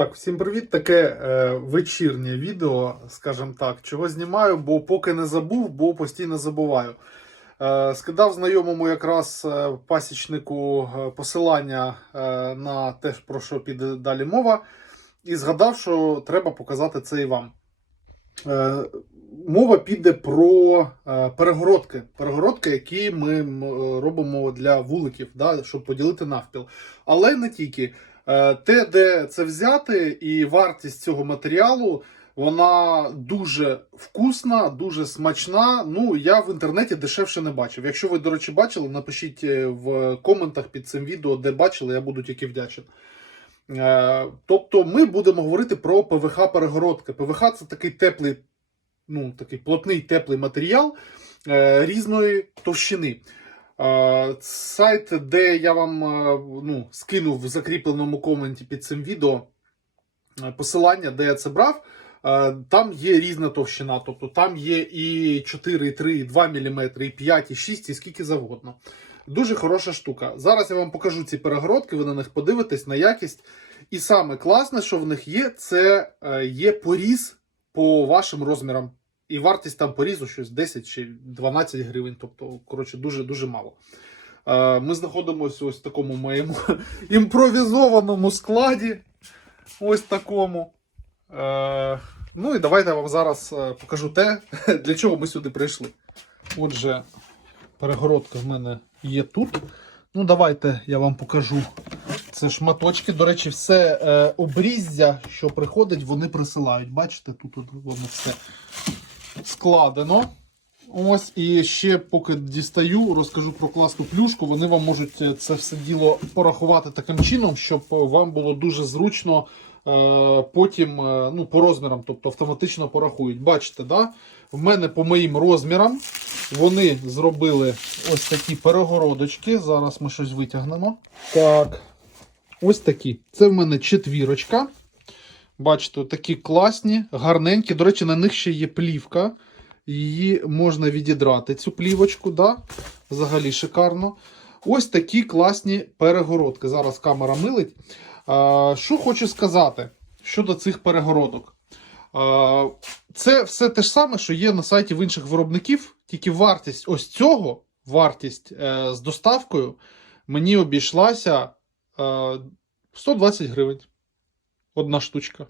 Так, всім привіт. Таке е, вечірнє відео, скажімо так. Чого знімаю, бо поки не забув, бо постійно забуваю. Е, скидав знайомому якраз е, пасічнику е, посилання е, на те, про що піде далі мова, і згадав, що треба показати це і вам. Е, мова піде про е, перегородки. Перегородки, які ми е, робимо для вуликів, да, щоб поділити навпіл. Але не тільки. Е, Те, де це взяти, і вартість цього матеріалу, вона дуже вкусна, дуже смачна. Ну, я в інтернеті дешевше не бачив. Якщо ви, до речі, бачили, напишіть в коментах під цим відео, де бачили, я буду тільки вдячен. Тобто, ми будемо говорити про ПВХ-перегородки. ПВХ це такий теплий, ну, такий плотний теплий матеріал е, різної товщини. Е, Сайт, де я вам е, ну, скинув в закріпленому коменті під цим відео е, посилання, де я це брав. е, Там є різна товщина, тобто там є і 4, і 3, і 2 мм, і 5, і 6, і скільки завгодно. Дуже хороша штука. Зараз я вам покажу ці перегородки, ви на них подивитесь на якість. І саме класне, що в них є, це е, є поріз по вашим розмірам. І вартість там порізу щось 10 чи 12 гривень, тобто, коротше, дуже-дуже мало. Е, Ми знаходимося ось в такому моєму імпровізованому складі. Ось такому. Е, Ну і давайте я вам зараз е, покажу те, для чого ми сюди прийшли. Отже, перегородка в мене є тут. Ну, давайте я вам покажу. Це шматочки. До речі, все е, обріздя, що приходить, вони присилають. Бачите, тут воно все складено. Ось, і ще поки дістаю, розкажу про класну плюшку. Вони вам можуть е, це все діло порахувати таким чином, щоб вам було дуже зручно е, потім е, ну, по розмірам, тобто автоматично порахують. Бачите, да? в мене по моїм розмірам вони зробили ось такі перегородочки. Зараз ми щось витягнемо. Так. Ось такі. Це в мене четвірочка. Бачите, такі класні, гарненькі. До речі, на них ще є плівка. Її можна відідрати, цю плівочку, да? взагалі шикарно. Ось такі класні перегородки. Зараз камера милить. Що хочу сказати щодо цих перегородок. Це все те ж саме, що є на сайті в інших виробників, тільки вартість ось цього, вартість е, з доставкою, мені обійшлася е, 120 гривень. Одна штучка.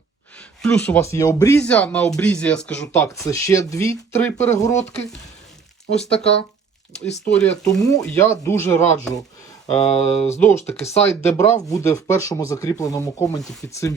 Плюс у вас є обрізя. На обрізі, я скажу так, це ще 2-3 перегородки. Ось така історія. Тому я дуже раджу. Е, знову ж таки, сайт, де брав, буде в першому закріпленому коменті під цим